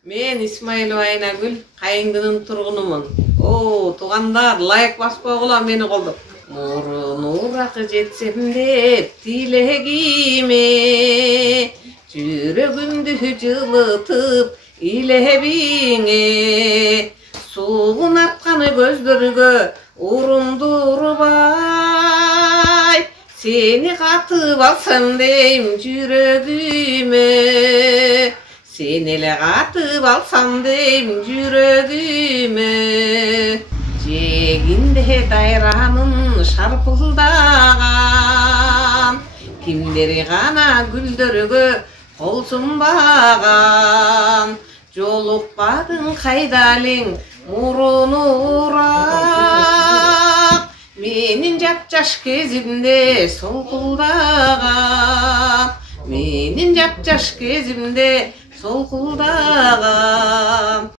Мен Исмаилова Айнагүл, Кайыңдынын тургунумун. Туугандар, лайк баспагыла мени колдоп. Мурунураак жетсем деп тилегиме, жүрөгүмдү жылытып илебиңе, суун атканы көздөргө урундурбай, сени катып алсам дейм жүрөгүмө, сени эле катып алсам дейм жүрөгүмө. Жегинде дайранын шарпылдаган, кимдери гана гүлдөргө кол сунбаган, жолукпадың кайда элең мурунураак, менин жап-жаш кезимде солкулдаган, менин жап-жаш кезимде солкулдаган.